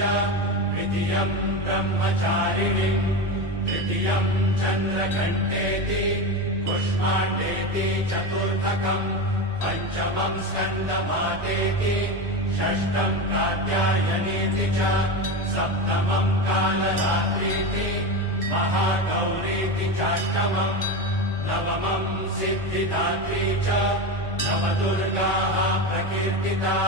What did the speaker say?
द्वितीयम् ब्रह्मचारिणीम् तृतीयम् चन्द्रघण्टेति कुष्माण्डेति चतुर्थकम् पञ्चमम् स्कन्दमातेति षष्ठम् कात्यायनीति च सप्तमम् कालरात्रीति महागौरीति चाष्टमम् नवमम् सिद्धिदात्री च नवदुर्गाः प्रकीर्तिता।